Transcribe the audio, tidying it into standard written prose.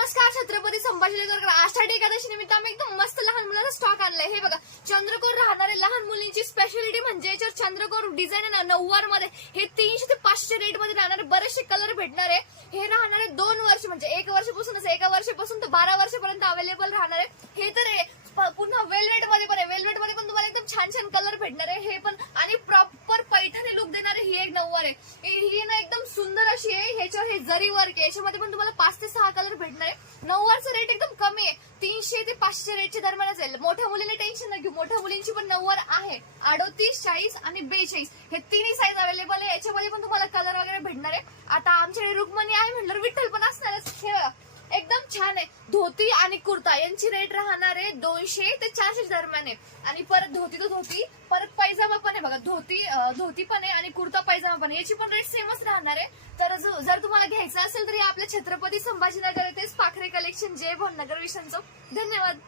नमस्कार. छत्रपती संभाजीनगर आषाढी एकादशी निमित्त आम्ही एकदम मस्त लहान मुलांचा स्टॉक आणलाय. हे बघा, चंद्रकोर राहणारे लहान मुलींची स्पेशालिटी म्हणजे याच्यावर चंद्रकोर डिझाईन आहे ना, 9 मध्ये हे 300 ते 500 रेट मध्ये राहणारे बरेचसे कलर भेटणार आहे. हे राहणारे 2 वर्ष म्हणजे 1 वर्षापासूनच 1 वर्षापासून तर 12 वर्षापर्यंत अवेलेबल राहणार आहे. हे तर पुन्हा वेलवेट मध्ये पण आहे. वेलवेट मध्ये पण तुम्हाला एकदम छान छान कलर भेटणार आहे. हे पण आणि प्रॉपर पैठणी लुक देणारे ही एक नऊवार आहे. ही ना एकदम सुंदर अशी आहे. ह्याच्यावर हे जरी वर्क आहे. याच्यामध्ये पण तुम्हाला 5 ते 6 कलर भेटणार आहे. नऊवारचा रेट एकदम कमी आहे, 300 ते 500 रेटच्या दरम्यान असेल. मोठ्या मुलीने टेन्शन न घेऊ, मोठ्या मुलींची पण नऊवार आहे. 38, 40 आणि 42 हे तिन्ही साईज अवेलेबल आहे. याच्यामध्ये पण तुम्हाला कलर वगैरे भेटणार आहे. आता आमच्याकडे रुक्मणी आहे म्हणलं विठ्ठल पण असणारच. हे एकदम छान आहे. धोती आणि कुर्ता यांची रेट राहणार आहे 200 ते 400 दरम्यान आहे. आणि परत धोती तो धोती, परत पैजामा पण आहे बघा. धोती पण आहे आणि कुर्ता पैजामा पण आहे. याची पण रेट सेमच राहणार आहे. तर जर तुम्हाला घ्यायचं असेल तर आपल्या छत्रपती संभाजीनगर येथेच पाखरे कलेक्शन, जय भावनगर, विशन चौक. धन्यवाद.